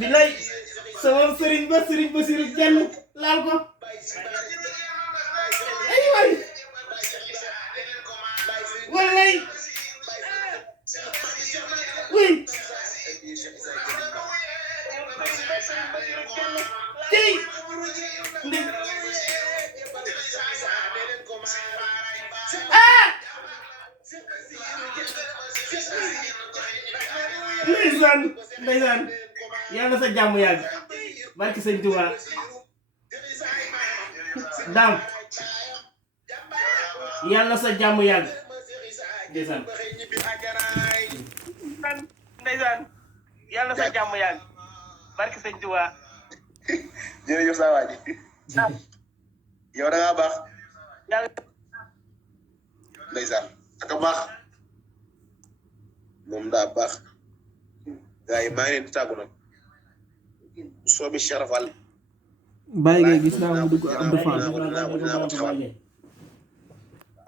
bilay sama sëriñ ba Basiru Jenn laal ko ay waay wallaay oui tey ndeysaan yàlla na sa jàmm yàgg barki sëñ Tuubaa daam yàlla na sa jàmm yàgg ndeysaan yàlla na sa jàmm yàgg barki sëñ Tuubaa jërëjëf saa waay yow da ngaa baax ndeysaan ak a baax moom daa baax gars yi maa ngi leen di tàggu nag soobi Cheikh Fall bàyyi ngay gis naa mu dugg Abdou Fall dinaa ko